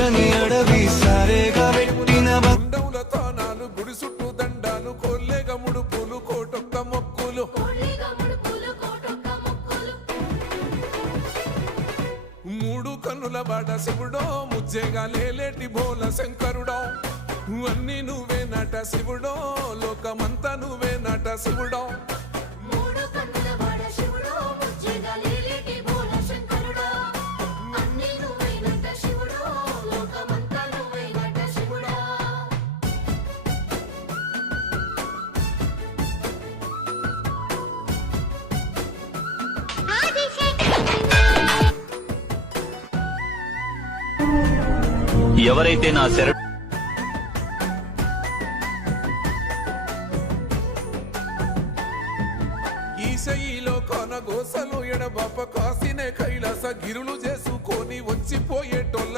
పచ్చని అడవి సారేగా పెట్టిన బండవుల తానాలు గుడి చుట్టూ దండాలు కొల్లేగ ముడుపులు కోటొక్క మొక్కులు మూడు కన్నుల బాట శివుడో ముజ్జేగా లేలేటి బోల శంకరుడో అన్ని నువ్వే నట శివుడో లోకమంతా నువ్వే నట శివుడో ఎవరైతే నా ఈశయిలో కొనగోసలు ఎడబాప కాసినే కైలాస గిరులు చేసుకొని వచ్చిపోయేటోళ్ళ